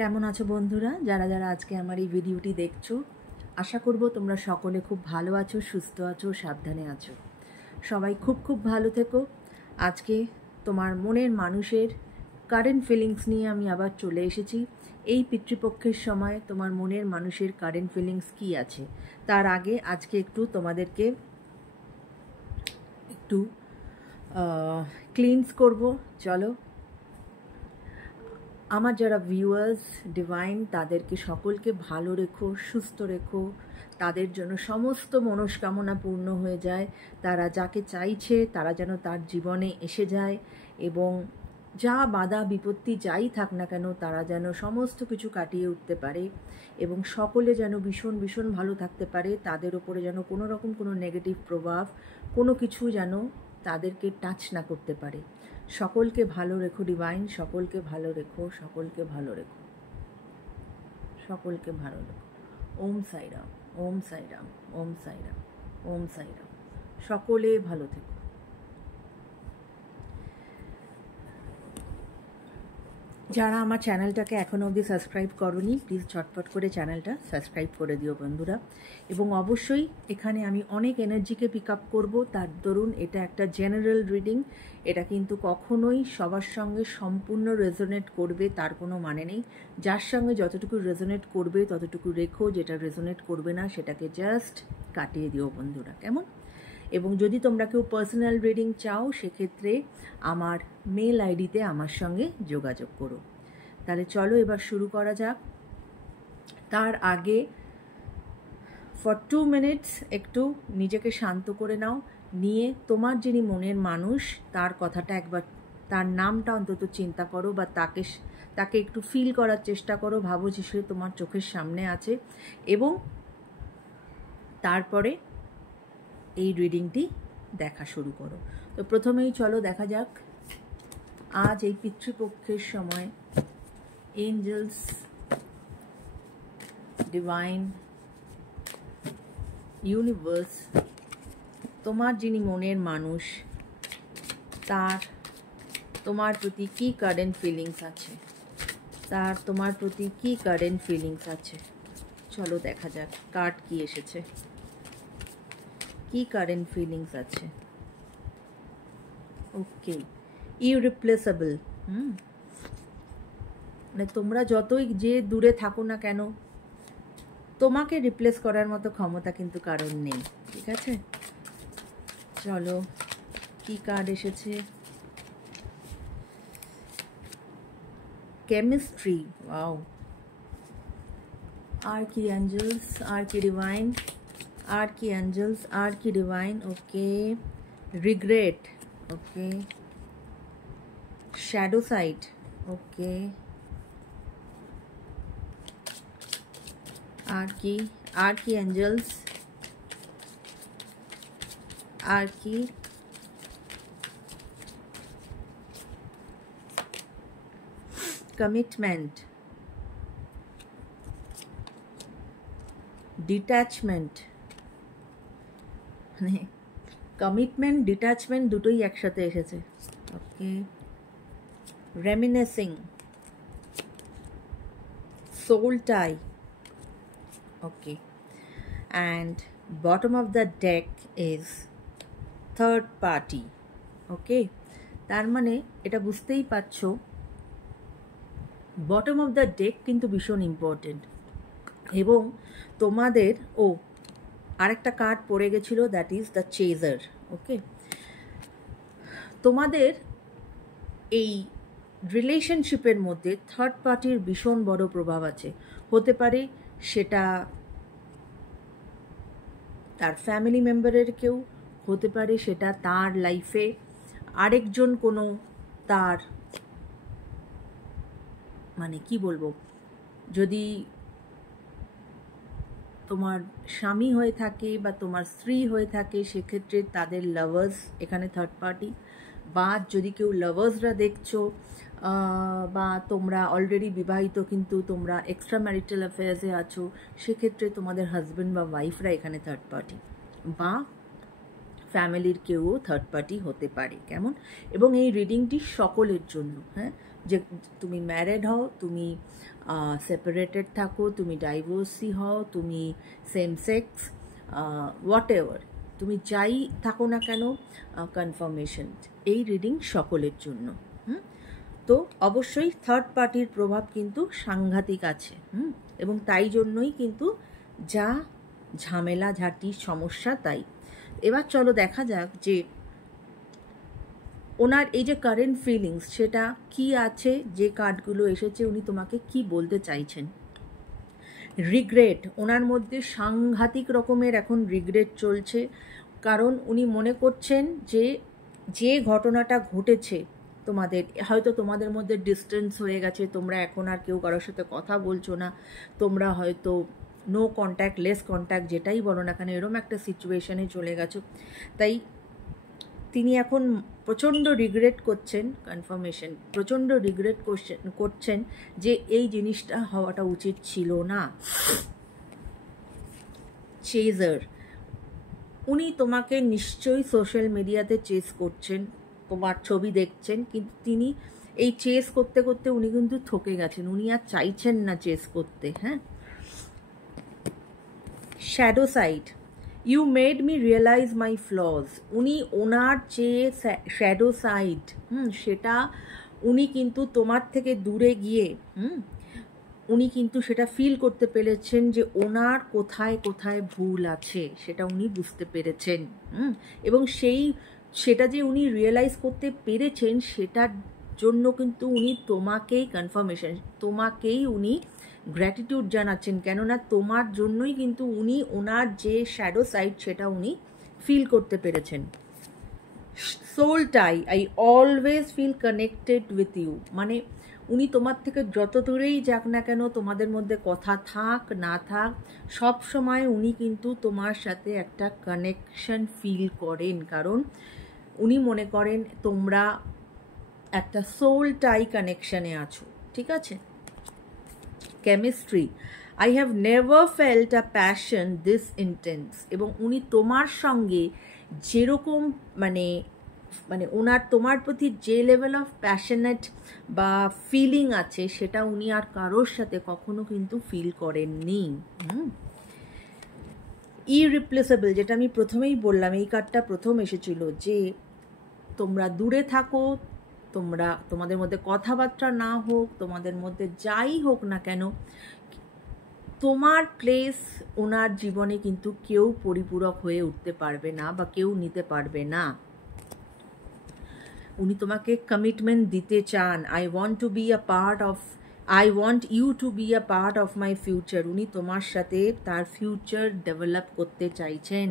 কেমন আছো বন্ধুরা? যারা যারা আজকে আমার এই ভিডিওটি দেখছো, আশা করব তোমরা সকলে খুব ভালো আছো, সুস্থ আছো, সাবধানে আছো। সবাই খুব খুব ভালো থেকো। আজকে তোমার মনের মানুষের কারেন্ট ফিলিংস নিয়ে আমি আবার চলে এসেছি। এই পিতৃপক্ষের সময় তোমার মনের মানুষের কারেন্ট ফিলিংস কী আছে, তার আগে আজকে একটু তোমাদেরকে একটু ক্লিনস করব। চলো, আমার যারা ভিউয়ার্স ডিভাইন, তাদেরকে সকলকে ভালো রেখো, সুস্থ রেখো, তাদের জন্য সমস্ত মনস্কামনা পূর্ণ হয়ে যায়। তারা যাকে চাইছে তারা যেন তার জীবনে এসে যায়, এবং যা বাধা বিপত্তি যাই থাক না কেন তারা যেন সমস্ত কিছু কাটিয়ে উঠতে পারে, এবং সকলে যেন ভীষণ ভীষণ ভালো থাকতে পারে। তাদের ওপরে যেন কোনো রকম কোনো নেগেটিভ প্রভাব কোনো কিছু যেন তাদেরকে টাচ না করতে পারে। সকলকে ভালো রেখো ডিভাইন, সকলকে ভালো রেখো, সকলকে ভালো রেখো, সকলকে ভালো রেখো। ওম সাইরাম, ওম সাইরাম, ওম সাইরাম, ওম সাইরাম। সকলে ভালো থেকো। যারা আমার চ্যানেলটাকে এখনও অবধি সাবস্ক্রাইব করোনি, প্লিজ ঝটপট করে চ্যানেলটা সাবস্ক্রাইব করে দিও বন্ধুরা। এবং অবশ্যই এখানে আমি অনেক এনার্জিকে পিক আপ করবো। তার দরুন এটা একটা জেনারেল রিডিং, এটা কিন্তু কখনোই সবার সঙ্গে সম্পূর্ণ রেজোনেট করবে তার কোনো মানে নেই। যার সঙ্গে যতটুকু রেজোনেট করবে ততটুকু রেখো, যেটা রেজোনেট করবে না সেটাকে জাস্ট কাটিয়ে দিও বন্ধুরা, কেমন? এবং যদি তোমরা কেউ পার্সোনাল রিডিং চাও, সেক্ষেত্রে আমার মেল আইডিতে আমার সঙ্গে যোগাযোগ করো। তাহলে চলো এবার শুরু করা যাক। তার আগে ফর 2 মিনিটস একটু নিজেকে শান্ত করে নাও, নিয়ে তোমার যিনি মনের মানুষ তার কথাটা একবার, তার নামটা অন্তত চিন্তা করো, বা তাকে একটু ফিল করার চেষ্টা করো। ভাবো যে সে তোমার চোখের সামনে আছে, এবং তারপরে এই রিডিংটি দেখা শুরু করো। তো প্রথমেই চলো দেখা যাক আজ এই পিতৃপক্ষের সময় এঞ্জেলস, ডিভাইন, ইউনিভার্স, তোমার যিনি মনের মানুষ তার তোমার প্রতি কী কারেন্ট ফিলিংস আছে, তার তোমার প্রতি কী কারেন্ট ফিলিংস আছে। চলো দেখা যাক কার্ড কি এসেছে, কি কারেন্ট ফিলিংস আছে। ওকে, ইররিপ্লেসেবল। মানে তোমরা যতই যে দূরে থাকো না কেন, তোমাকে রিপ্লেস করার মতো ক্ষমতা কিন্তু কারণ নেই, ঠিক আছে? চলো কি কার্ড এসেছে। Chemistry, wow. Archangels, arch divine, archangels, arch divine. Okay, regret. Okay, shadow side. Okay, archangels, arch, commitment, detachment. মানে কমিটমেন্ট ডিট্যাচমেন্ট দুটোই একসাথে এসেছে। Okay, reminiscing, soul tie. Okay, and bottom of the deck is third party. Okay, তার মানে এটা বুঝতেই পারছো bottom of the day কিন্তু ভীষণ ইম্পর্টেন্ট। এবং তোমাদের আরেকটা কার্ড পড়ে গেছিলো, দ্যাট ইজ দ্য চেজার। ওকে, তোমাদের এই রিলেশনশিপের মধ্যে থার্ড পার্টির ভীষণ বড় প্রভাব আছে। হতে পারে সেটা তার ফ্যামিলি মেম্বারের কেউ, হতে পারে সেটা তার লাইফে আরেকজন কোনো তার, মানে কি বলবো, যদি তোমার স্বামী হয়ে থাকে বা তোমার স্ত্রী হয়ে থাকে, সেক্ষেত্রে তাদের লাভার্স এখানে থার্ড পার্টি। বা যদি কেউ লাভার্সরা দেখছো, বা তোমরা অলরেডি বিবাহিত কিন্তু তোমরা এক্সট্রা ম্যারিটাল অ্যাফেয়ার্সে আছো, সেক্ষেত্রে তোমাদের হাজব্যান্ড বা ওয়াইফরা এখানে থার্ড পার্টি, বা ফ্যামিলির কেউ থার্ড পার্টি হতে পারে, কেমন? এবং এই রিডিংটি সকলের জন্য, হ্যাঁ, যে তুমি ম্যারেড হও, তুমি সেপারেটেড থাকো, তুমি ডাইভোর্সি হও, তুমি সেম সেক্স, হোয়াট এভার, তুমি যাই থাকো না কেন, কনফার্মেশন। এই রিডিং সকলের জন্য। তো অবশ্যই থার্ড পার্টির প্রভাব কিন্তু সাংঘাতিক আছে, এবং তাই জন্যই কিন্তু যা ঝামেলা ঝাঁটির সমস্যা তাই। এবার চলো দেখা যাক যে ওনার এই যে কারেন্ট ফিলিংস সেটা কি আছে, যে কার্ডগুলো এসেছে উনি তোমাকে কি বলতে চাইছেন। রিগ্রেট, ওনার মধ্যে সাংঘাতিক রকমের এখন রিগ্রেট চলছে, কারণ উনি মনে করছেন যে যে ঘটনাটা ঘটেছে তোমাদের, হয়তো তোমাদের মধ্যে ডিস্টেন্স হয়ে গেছে, তোমরা এখন আর কেউ কারোর সাথে কথা বলছো না, তোমরা হয়তো নো কন্ট্যাক্ট, লেস কন্ট্যাক্ট, যেটাই বলো না কেন এরম একটা সিচুয়েশনে চলে গেছো। তাই তিনি এখন প্রচণ্ড রিগ্রেট করছেন, কনফার্মেশন, প্রচণ্ড রিগ্রেট করছেন যে এই জিনিসটা হওয়াটা উচিত ছিল না। চেজার, উনি তোমাকে নিশ্চয়ই সোশ্যাল মিডিয়াতে চেস করছেন, তোমার ছবি দেখছেন, কিন্তু তিনি এই চেস করতে করতে উনি কিন্তু থকে গেছেন, উনি আর চাইছেন না চেস করতে। হ্যাঁ, shadow side, you made me realise my flaws, উনি ওনার যে শ্যাডো সাইড সেটা উনি কিন্তু তোমার থেকে দূরে গিয়ে উনি কিন্তু সেটা ফিল করতে পেরেছেন যে ওনার কোথায় কোথায় ভুল আছে সেটা উনি বুঝতে পেরেছেন। এবং সেটা যে উনি রিয়েলাইজ করতে পেরেছেন সেটার জন্য কিন্তু উনি তোমাকেই কনফার্মেশন, তোমাকেই উনি গ্র্যাটিটিউড জানাচ্ছেন, কেননা তোমার জন্যই কিন্তু উনি ওনার যে শ্যাডো সাইড সেটা উনি ফিল করতে পেরেছেন। Soul tie, I always feel connected with you, মানে উনি তোমার থেকে যত দূরেই যাক না কেন, তোমাদের মধ্যে কথা থাক না থাক, সব সময় উনি কিন্তু তোমার সাথে একটা কানেকশন ফিল করেন, কারণ উনি মনে করেন তোমরা একটা সোল টাই কানেকশনে আছো। ঠিক আছে, chemistry, I have never felt a passion this intense, এবং উনি তোমার সঙ্গে যেরকম মানে ওনার তোমার প্রতি যে লেভেল অফ প্যাশনেট বা ফিলিং আছে সেটা উনি আর কারোর সাথে কখনো কিন্তু ফিল করেননি। ইরিপ্লেসেবল, যেটা আমি প্রথমেই বললাম, এই কার্ডটা প্রথম এসেছিল যে তোমরা দূরে থাকো, তোমাদের মধ্যে কথাবার্তা না হোক, তোমাদের মধ্যে যাই হোক না কেন, তোমার প্লেস ওনার জীবনে কিন্তু কেউ পরিপূরক হয়ে উঠতে পারবে না বা কেউ নিতে পারবে না। উনি তোমাকে কমিটমেন্ট দিতে চান, I want you to be a part of my future, উনি তোমার সাথে তার ফিউচার ডেভেলপ করতে চাইছেন।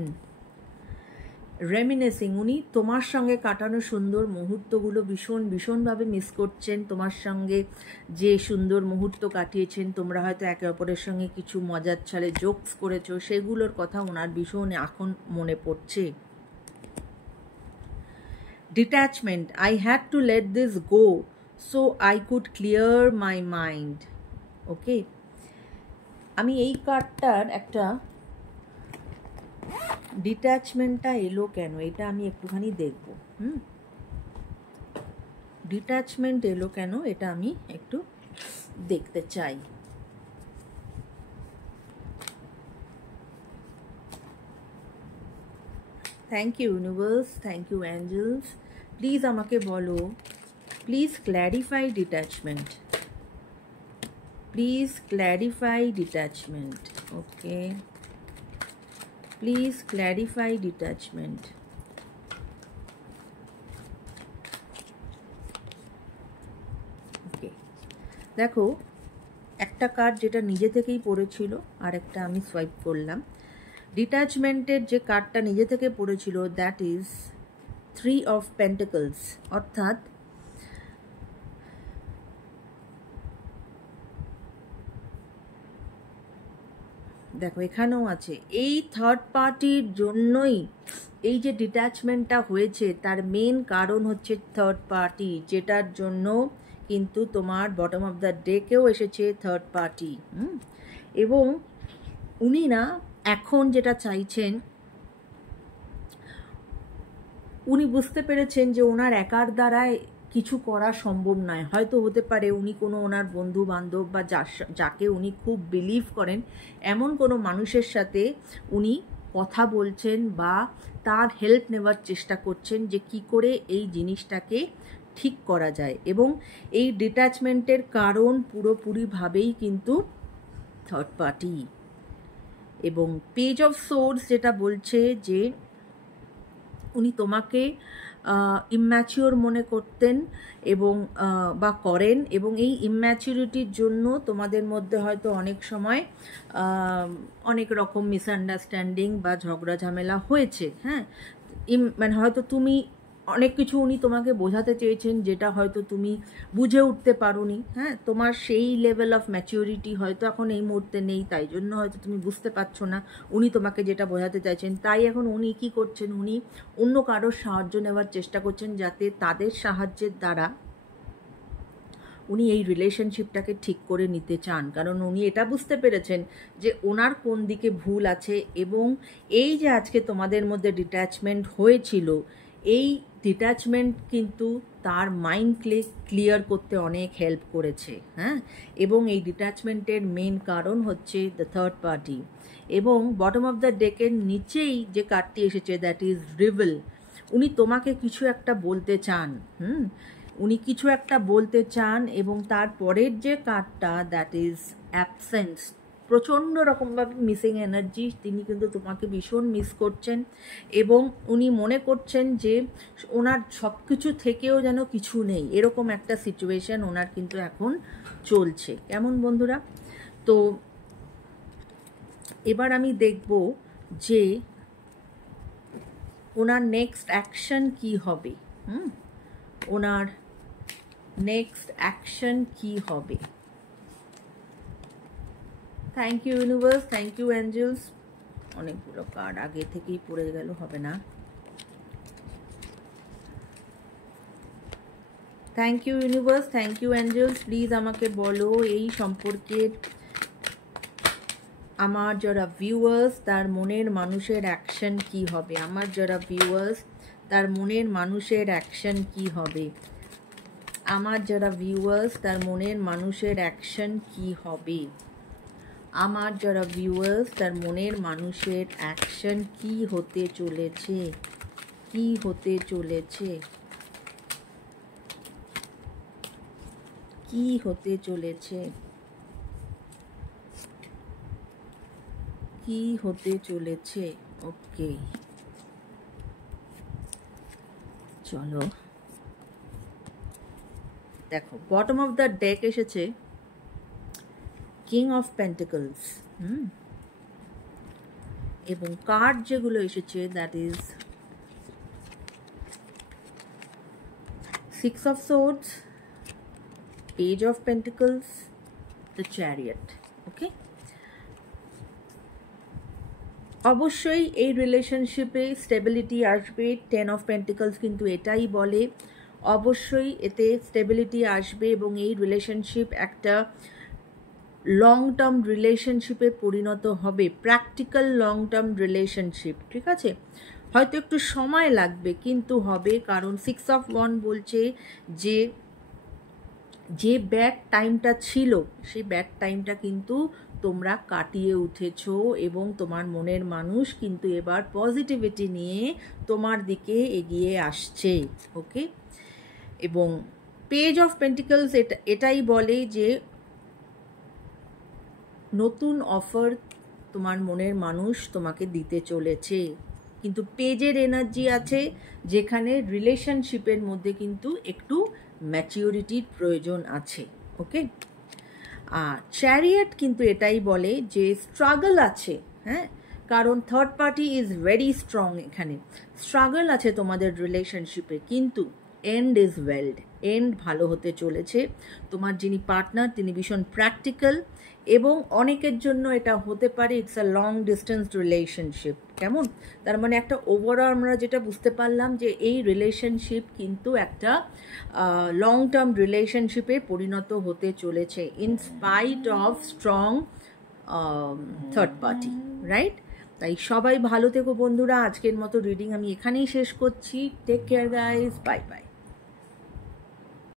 রেমিনেসিং, উনি তোমার সঙ্গে কাটানো সুন্দর মুহূর্তগুলো ভীষণভাবে মিস করছেন, তোমার সঙ্গে যে সুন্দর মুহূর্ত কাটিয়েছেন, তোমরা হয়তো একে অপরের সঙ্গে কিছু মজার ছলে জোকস করেছো, সেগুলোর কথা ওনার ভীষণ এখন মনে পড়ছে। Detachment, I had to let this go so I could clear my mind. Okay, আমি এই কার্ডটার একটা ডিট্যাচমেন্টটা এলো কেন এটা আমি একটুখানি দেখব। ডিট্যাচমেন্ট এলো কেন এটা আমি একটু দেখতে চাই। Thank you universe, thank you angels, please আমাকে বলো, please clarify detachment, please clarify detachment. Okay, please clarify detachment. Okay, দেখো একটা কার্ড যেটা নিজে থেকেই পড়েছিল আর একটা আমি সোয়াইপ করলাম। ডিট্যাচমেন্টের যে কার্ডটা নিজে থেকে পড়েছিল দ্যাট ইজ 3 অফ পেন্টাকলস, অর্থাৎ দেখো এখানেও আছে এই থার্ড পার্টির জন্যই এই যে ডিট্যাচমেন্টটা হয়েছে তার মেন কারণ হচ্ছে থার্ড পার্টি, যেটার জন্য কিন্তু তোমার বটম অফ দ্য ডেকেও এসেছে থার্ড পার্টি। এবং উনি না এখন যেটা চাইছেন, উনি বুঝতে পেরেছেন যে ওনার একার দ্বারায় কিছু করা সম্ভব নয়। হয়তো হতে পারে উনি কোনো ওনার বন্ধু বান্ধব বা যাকে উনি খুব বিলিভ করেন এমন কোনো মানুষের সাথে উনি কথা বলছেন বা তার হেল্প নেওয়ার চেষ্টা করছেন যে কি করে এই জিনিসটাকে ঠিক করা যায়। এবং এই ডিট্যাচমেন্টের কারণ পুরোপুরিভাবেই কিন্তু থার্ড পার্টি। এবং পেজ অফ সোর্স যেটা বলছে যে উনি তোমাকে ইম্যাচিওর মনে করতেন এবং বা করেন, এবং এই ইম্যাচিউরিটির জন্য তোমাদের মধ্যে হয়তো অনেক সময় অনেক রকম মিসআন্ডারস্ট্যান্ডিং বা ঝগড়া ঝামেলা হয়েছে। হ্যাঁ, মানে হয়তো তুমি অনেক কিছু উনি তোমাকে বোঝাতে চেয়েছেন যেটা হয়তো তুমি বুঝে উঠতে পারোনি। হ্যাঁ, তোমার সেই লেভেল অফ ম্যাচিউরিটি হয়তো এখন এই মুহূর্তে নেই, তাই জন্য হয়তো তুমি বুঝতে পারছো না উনি তোমাকে যেটা বোঝাতে চাইছেন। তাই এখন উনি কি করছেন, উনি অন্য কারোর সাহায্য নেওয়ার চেষ্টা করছেন যাতে তাদের সাহায্যের দ্বারা উনি এই রিলেশনশিপটাকে ঠিক করে নিতে চান। কারণ উনি এটা বুঝতে পেরেছেন যে ওনার কোন দিকে ভুল আছে, এবং এই যে আজকে তোমাদের মধ্যে ডিট্যাচমেন্ট হয়েছিল, এই ডিট্যাচমেন্ট কিন্তু তার মাইন্ড ক্লিয়ার করতে অনেক হেল্প করেছে। হ্যাঁ, এবং এই ডিট্যাচমেন্টের মেন কারণ হচ্ছে দ্য থার্ড পার্টি। এবং বটম অফ দ্য ডেকের নিচেই যে কার্ডটি এসেছে, দ্যাট ইজ রিভেল। উনি তোমাকে কিছু একটা বলতে চান। উনি কিছু একটা বলতে চান, এবং তারপরের যে কার্ডটা, দ্যাট ইজ অ্যাবসেন্স। প্রচণ্ড রকমভাবে মিসিং এনার্জি, তিনি কিন্তু তোমাকে ভীষণ মিস করছেন, এবং উনি মনে করছেন যে ওনার সব কিছু থেকেও যেন কিছু নেই, এরকম একটা সিচুয়েশন ওনার কিন্তু এখন চলছে। কেমন বন্ধুরা? তো এবার আমি দেখব যে ওনার নেক্সট অ্যাকশন কি হবে। ওনার নেক্সট অ্যাকশন কি হবে। Thank you universe, thank you angels. অনেকগুলো কার্ড আগে থেকেই পড়ে গেল, হবে না। Thank you universe, thank you angels. Please আমাকে বলো এই সম্পর্কে আমার যারা ভিউয়ার্স তার মনের মানুষের অ্যাকশন কি হবে। আমার যারা ভিউয়ার্স তার মনের মানুষের অ্যাকশন কি হবে। আমার যারা ভিউয়ার্স তার মনের মানুষের অ্যাকশন কি হবে। আমার যারা ভিউয়ার্স তার মনের মানুষের অ্যাকশন কি হতে চলেছে, কি হতে চলেছে, কি হতে চলেছে, কি হতে চলেছে। ওকে, চলো দেখো, বটম অফ দ্য ডেক এসেছে কিং অফ পেন্টিকলস। এবং কার্ড যেগুলো এসেছে, that is six of swords, page of pentacles, the chariot. Okay, অবশ্যই এই রিলেশনশিপে স্টেবিলিটি আসবে। 10 অফ পেন্টিকলস কিন্তু এটাই বলে, অবশ্যই এতে স্টেবিলিটি আসবে, এবং এই রিলেশনশিপ একটা লং টার্ম রিলেশনশিপে পরিণত হবে, প্র্যাকটিক্যাল লং টার্ম রিলেশনশিপ। ঠিক আছে, হয়তো একটু সময় লাগবে কিন্তু হবে, কারণ 6 অফ ওয়ান্ড বলছে যে ব্যাড টাইমটা ছিল সেই ব্যাড টাইমটা কিন্তু তোমরা কাটিয়ে উঠেছো, এবং তোমার মনের মানুষ কিন্তু এবার পজিটিভিটি নিয়ে তোমার দিকে এগিয়ে আসছে। ওকে, এবং পেজ অফ পেন্টিকলস এটাই বলে যে নতুন অফার তোমার মনের মানুষ তোমাকে দিতে চলেছে, কিন্তু পেজের এনার্জি আছে যেখানে রিলেশনশিপের মধ্যে কিন্তু একটু ম্যাচিউরিটির প্রয়োজন আছে। ওকে, আর চ্যারিয়ট কিন্তু এটাই বলে যে স্ট্রাগল আছে। হ্যাঁ, কারণ third party is very strong, এখানে স্ট্রাগল আছে তোমাদের রিলেশনশিপে, কিন্তু এন্ড ইজ ওয়েলড, এন্ড ভালো হতে চলেছে। তোমার যিনি পার্টনার তিনি ভীষণ প্র্যাকটিক্যাল, এবং অনেকের জন্য এটা হতে পারে it's a long distance relationship. কেমন, তার মানে একটা ওভারঅল আমরা যেটা বুঝতে পারলাম যে এই রিলেশনশিপ কিন্তু একটা লং টার্ম রিলেশনশিপে পরিণত হতে চলেছে, in spite of strong third party, right? তাই সবাই ভালো থেকো বন্ধুরা। আজকের মতো রিডিং আমি এখানেই শেষ করছি। Take care guys, bye by.